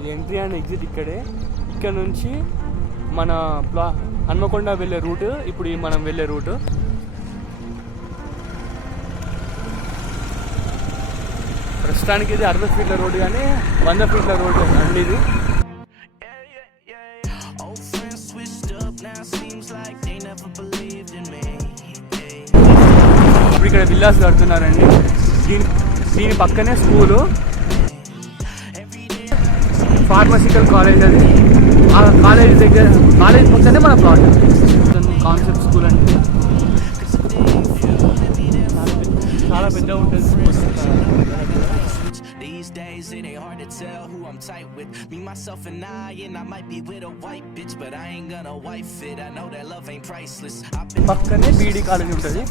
ఇది entry and exit ఇక్కడే. ఇక్కడ నుంచి మన హన్మకొండ వెళ్ళే రూట్ ఇప్పుడు మనం వెళ్ళే రూట్. ప్రస్తుతానికి ఇది 60 ఫీట్ల రోడ్డు కానీ 100 ఫీట్ల రోడ్డు అండి ఇది. ఇప్పుడు ఇక్కడ విల్లాస్ కడుతున్నారండి. దీని పక్కనే స్కూలు, ఫార్మసికల్ కాలేజ్. అది ఆ కాలేజ్ దగ్గర, కాలేజ్ పక్కనే మన ప్లాట్. కాన్సెప్ట్ స్కూల్ అండి, చాలా పెద్ద ఉంటుంది. It ain't hard to tell who I'm tight with. Me, myself, and I might be with a white bitch, but I ain't gonna wife it. I know that love ain't priceless. పక్కనే బీడీ కాలేజ్ ఉంటుంది.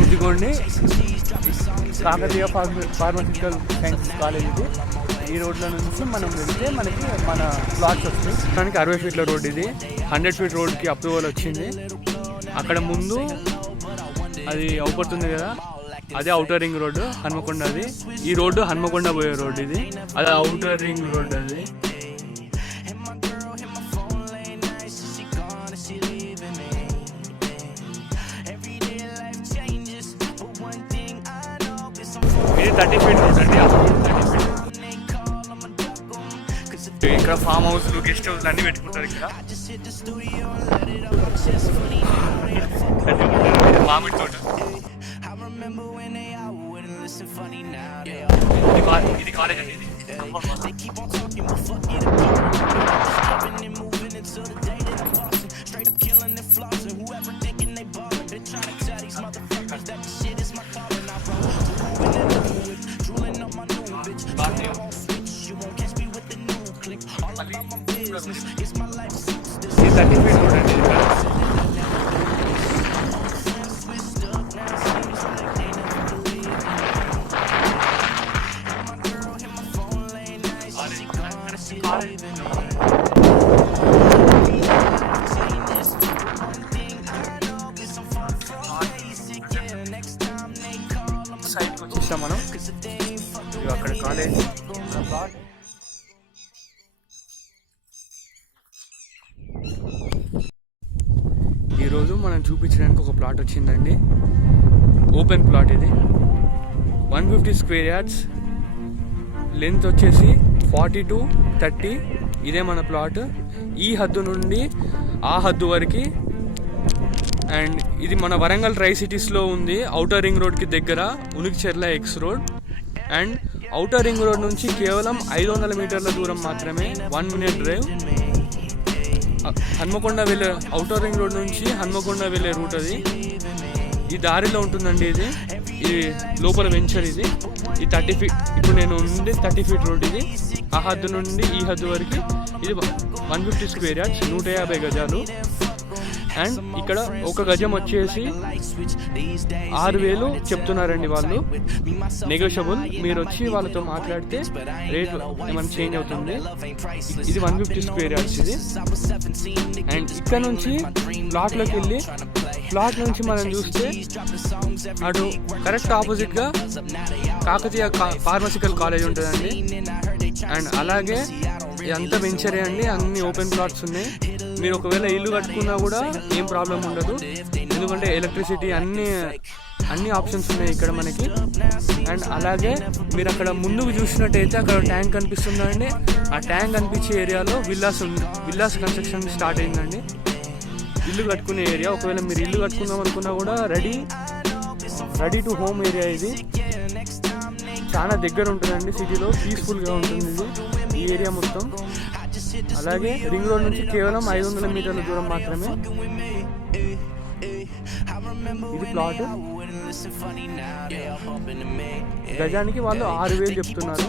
ఊటిగోండి కాకతీయ ఫార్మసికల్ science college ఇది. ఈ రోడ్ల నుంచి మనం వెళ్తే మనకి మన ప్లాట్స్ వస్తాయి. మనకి 60 ఫీట్ల రోడ్ ఇది. 100 ఫీట్ రోడ్కి అప్రూవల్ వచ్చింది. అక్కడ ముందు అది అవుపడుతుంది కదా, అదే ఔటర్ రింగ్ రోడ్డు హన్మకొండ. అది ఈ రోడ్డు హన్మకొండ పోయే రోడ్డు ఇది. అది ఔటర్ రింగ్ రోడ్డు. అది ఇది 30 ఫీట్ రోడ్ అండి. ఇక్కడ ఫామ్ హౌస్లు, గెస్ట్ హౌస్లు అన్నీ పెట్టుకుంటారు. ఇక్కడ మామిడి తోట. ఇది కాలేజ్ అండి. ఇది 30 ఫీట్ రోడ్ అండి. సైడ్కి వచ్చేస్తాం మనం. అక్కడ కాలేజ్. ఈరోజు మనం చూపించడానికి ఒక ప్లాట్ వచ్చిందండి. ఓపెన్ ప్లాట్ ఇది. 150 స్క్వేర్ యార్డ్స్, లెంత్ వచ్చేసి 40 to 30. ఇదే మన ప్లాట్. ఈ హద్దు నుండి ఆ హద్దు వరకు. అండ్ ఇది మన వరంగల్ ట్రై సిటీస్లో ఉంది. ఔటర్ రింగ్ రోడ్కి దగ్గర Unikicherla X road. And outer ring road నుంచి కేవలం 500 మీటర్ల దూరం మాత్రమే, 1 minute డ్రైవ్. హన్మకొండ వెళ్ళే, ఔటర్ రింగ్ రోడ్ నుంచి హన్మకొండ వెళ్ళే రూట్ అది. ఈ దారిలో ఉంటుందండి ఇది. ఈ లోపల వెంచర్ ఇది. ఈ 30 ఫీట్, ఇప్పుడు నేను ఉండే 30 ఫీట్ రోడ్ ఇది. ఆ హద్దు నుండి ఈ హద్దు వరకు ఇది 150 స్క్వేర్ యార్డ్స్, 150 గజాలు. అండ్ ఇక్కడ ఒక గజం వచ్చేసి 6,000 చెప్తున్నారండి వాళ్ళు. నెగోషియబుల్. మీరు వచ్చి వాళ్ళతో మాట్లాడితే రేట్ ఏమైనా చేంజ్ అవుతుంది. ఇది 150 స్క్వేర్ యార్డ్స్ ఇది. అండ్ ఇక్కడ నుంచి ప్లాట్లోకి వెళ్ళి, ప్లాట్ నుంచి మనం చూస్తే అటు కరెక్ట్ ఆపోజిట్గా కాకతీయ ఫార్మసికల్ కాలేజ్ ఉంటుందండి. అండ్ అలాగే ఇదంతా వెంచరే అండి. అన్ని ఓపెన్ ప్లాట్స్ ఉన్నాయి. మీరు ఒకవేళ ఇల్లు కట్టుకున్నా కూడా ఏం ప్రాబ్లం ఉండదు, ఎందుకంటే ఎలక్ట్రిసిటీ అన్ని ఆప్షన్స్ ఉన్నాయి ఇక్కడ మనకి. అండ్ అలాగే మీరు అక్కడ ముందుకు చూసినట్టయితే అక్కడ ట్యాంక్ కనిపిస్తుందండి. ఆ ట్యాంక్ కనిపించే ఏరియాలో విల్లాస్ కన్స్ట్రక్షన్ స్టార్ట్ అయిందండి. ఇల్లు కట్టుకునే ఏరియా. ఒకవేళ మీరు ఇల్లు కట్టుకుందాం అనుకున్నా కూడా రెడీ టు హోమ్ ఏరియా ఇది. చాలా దగ్గర ఉంటుందండి సిటీలో, పీస్ఫుల్గా ఉంటుంది ఇది ఈ ఏరియా మొత్తం. అలాగే రింగ్ రోడ్ నుంచి కేవలం 500 మీటర్ల దూరం మాత్రమే. ఇది ప్లాట్. గజానికి వాళ్ళు 6,000 చెప్తున్నారు.